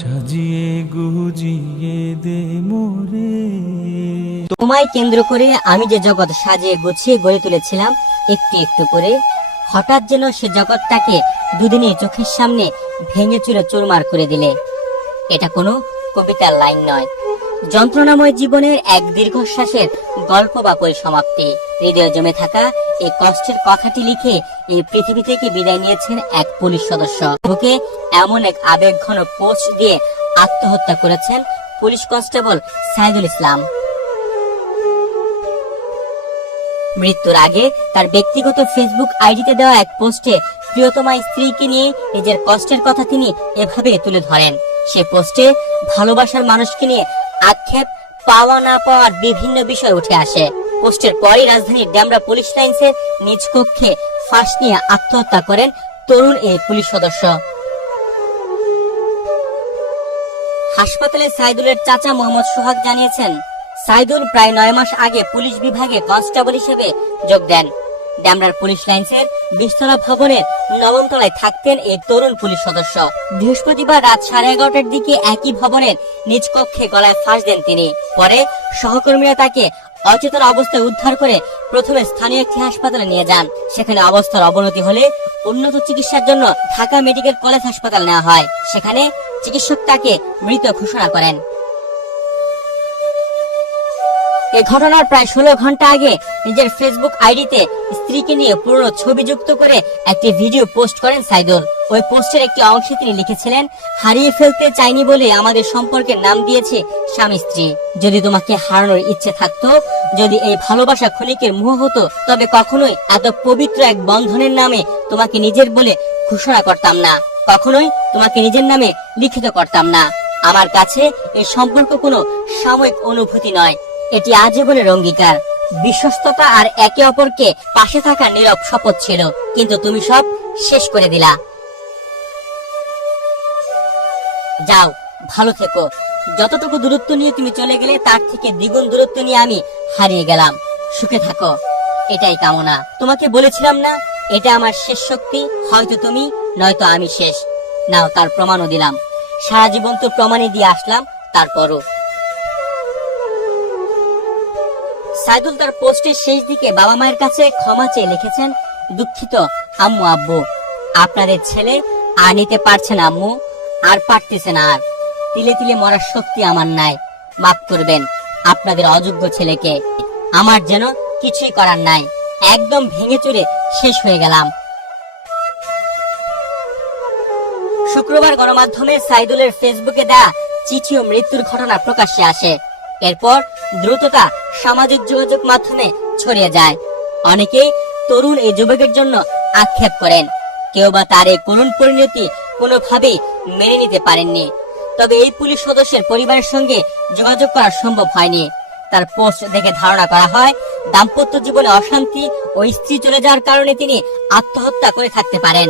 সাজিয়ে গুজিয়ে দে মোরে। তোমায় কেন্দ্র করে আমি যে জগৎ সাজিয়ে গুছিয়ে গড়ে তুলেছিলাম একটু একটু করে, হঠাৎ যেন সে জগৎটাকে দুদিনে চোখের সামনে ভেঙে চুরে চুরমার করে দিলে। এটা কোনো কবিতার লাইন নয়, যন্ত্রণাময় জীবনের এক দীর্ঘশ্বাসের গল্প বা পরিসমাপ্তি। হৃদয়ে জমে থাকা এই কষ্টের কথাটি লিখে এই পৃথিবী থেকে বিদায় নিয়েছেন এক পুলিশ সদস্য। বুকে এমন এক আবেগঘন পোস্ট দিয়ে আত্মহত্যা করেছেন পুলিশ কনস্টেবল সাইদুল ইসলাম। মৃত্যুর আগে তার ব্যক্তিগত ফেসবুক আইডিতে দেওয়া এক পোস্টে প্রিয়তমা স্ত্রীকে নিয়ে নিজের কষ্টের কথা তিনি এভাবে তুলে ধরেন। সে পোস্টে ভালোবাসার মানুষকে নিয়ে আক্ষেপ, পাওয়া না পাওয়ার বিভিন্ন বিষয় উঠে আসে। পোস্টের পরই রাজধানীর ডেমরা পুলিশ লাইন্সের নিজ কক্ষে ফাঁস নিয়ে আত্মহত্যা করেন তরুণ এই পুলিশ সদস্য। হাসপাতালে সাইদুলের চাচা মোহাম্মদ সোহাগ জানিয়েছেন, সাইদুল প্রায় 9 মাস আগে পুলিশ বিভাগে কনস্টেবল হিসেবে যোগ দেন। ডেমরার পুলিশ লাইন্সের 20তলা ভবনের 9ম তলায় থাকতেন এই তরুণ পুলিশ সদস্য। বৃহস্পতিবার রাত 11:30টার দিকে একই ভবনের নিজ কক্ষে গলায় ফাঁস দেন তিনি। পরে সহকর্মীরা তাকে অচেতন অবস্থায় উদ্ধার করে প্রথমে স্থানীয় একটি হাসপাতালে নিয়ে যান। সেখানে অবস্থার অবনতি হলে উন্নত চিকিৎসার জন্য ঢাকা মেডিকেল কলেজ হাসপাতাল নেওয়া হয়। সেখানে চিকিৎসক তাকে মৃত ঘোষণা করেন। এই ঘটনার প্রায় 16 ঘন্টা আগে নিজের ফেসবুক আইডিতে স্ত্রীকে নিয়ে পুরো ছবি যুক্ত করে একটি ভিডিও পোস্ট করেন সাইদুল। ওই পোস্টের একটি অংশে তিনি লিখেছিলেন, হারিয়ে ফেলতে চাইনি বলে আমাদের সম্পর্কের নাম দিয়েছে স্বামী স্ত্রী। যদি তোমাকে হারানোর ইচ্ছে থাকতো, যদি এই ভালোবাসা ক্ষণিকের মোহ হতো, তবে কখনোই এত পবিত্র এক বন্ধনের নামে তোমাকে নিজের বলে ঘোষণা করতাম না, কখনোই তোমাকে নিজের নামে লিখিত করতাম না। আমার কাছে এই সম্পর্ক কোনো সাময়িক অনুভূতি নয়, এটি আজীবনের অঙ্গীকার, বিশ্বস্ততা আর একে অপরকে পাশে থাকার নীরব শপথ ছিল। কিন্তু তুমি সব শেষ করে দিলা। যাও, ভালো থেকো। যতটুকু দূরত্ব নিয়ে তুমি চলে গেলে তার থেকে দ্বিগুণ দূরত্ব নিয়ে আমি হারিয়ে গেলাম। সুখে থাকো, এটাই কামনা। তোমাকে বলেছিলাম না, এটা আমার শেষ শক্তি, হয়তো তুমি নয়তো আমি শেষ। নাও, তার প্রমাণও দিলাম। সারা জীবন তো প্রমাণই দিয়ে আসলাম। তারপরও সাইদুল তার পোস্টের শেষ দিকে বাবা মায়ের কাছে ক্ষমা চেয়ে লিখেছেন, দুঃখিত আম্মু আব্বু, আপনাদের ছেলে আর নিতে পারছে না আম্মু, আর পারতেছে না, আর তিলে তিলে মরার শক্তি আমার নাই। মাফ করবেন আপনাদের অযোগ্য ছেলেকে, আমার যেন কিছুই করার নাই, একদম ভেঙে চুরে শেষ হয়ে গেলাম। শুক্রবার গণমাধ্যমে সাইদুলের ফেসবুকে দেয়া চিঠি ও মৃত্যুর ঘটনা প্রকাশ্যে আসে। এরপর দ্রুততা সামাজিক যোগাযোগ মাধ্যমে ছড়িয়ে যায়। অনেকেই তরুণ এই যুবকের জন্য আক্ষেপ করেন, কেউ বা তার এই করুণ পরিণতি কোনোভাবেই মেনে নিতে পারেননি। তবে এই পুলিশ সদস্যের পরিবারের সঙ্গে যোগাযোগ করা সম্ভব হয়নি। তার পোস্ট দেখে ধারণা করা হয় দাম্পত্য জীবনে অশান্তি ও স্ত্রী চলে যাওয়ার কারণে তিনি আত্মহত্যা করে থাকতে পারেন।